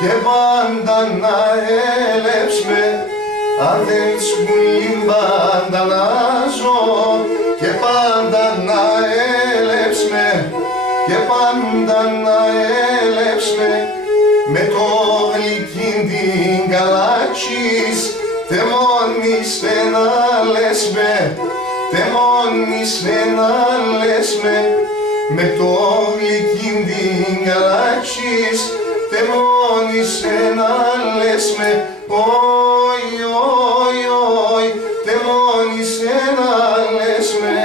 και πάντα να έλεψ' με, αν θέλεις μου πάντα να ζω και πάντα να έλεψ' με, και πάντα να έλεψμε με το γλυκύν την καλάξεις, τε μόνης να λες με, τε μόνης να λες με το γλυκύν την καλάξεις, τε μόνης να λες με, όι, όι, όι, τε μόνης να λες με.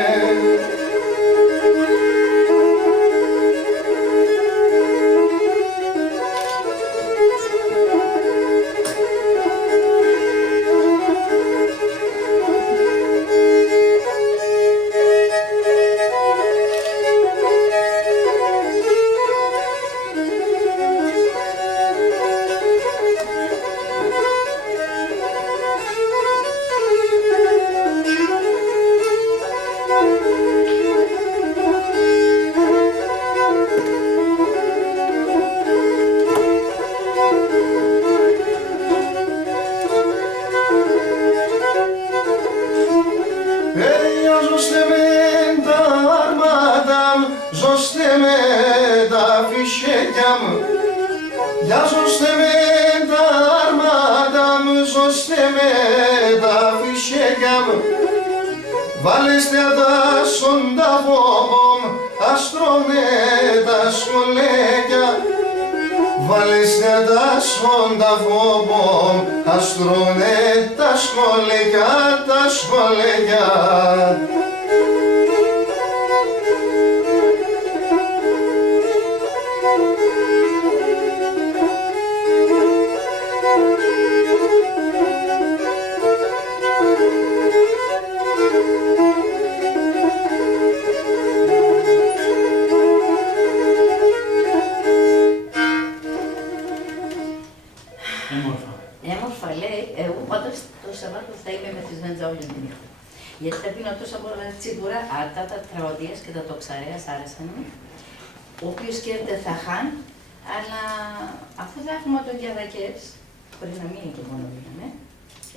Ζώστε με τα αρμάτα μου, ζώστε με τα φυσέκια μου. Για ζώστε με τα αρμάτα μου, ζώστε με τα φυσέκια μου. Βάλεστε τα σόντα φόβομ, αστρώνε τα σχολέκια. Βάλεστε τα σόντα φόβομ, αστρώνε τα σχολέκια, τα σχολέκια. Έμορφα λέει, εγώ πάντως το Σαββάτο θα είμαι μεθυσμένη όλη τη νύχτα. Γιατί θα πίνω τόσα πολλά τσίπουρα, αυτά τα τραγωδίες και τα τοξαρέας άρεσαν μου. Ο οποίος κέρδισε θα χάν, αλλά αφού θα έχουμε τον Κιαδακές, μπορεί να μην είναι και μόνο πήγαμε,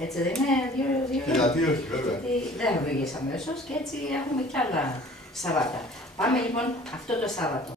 έτσι δεν είναι δύο. Γιατί όχι, βέβαια. Γιατί δεν θα βγεις αμέσως και έτσι έχουμε κι άλλα Σαββάτα. Πάμε λοιπόν αυτό το Σάββατο.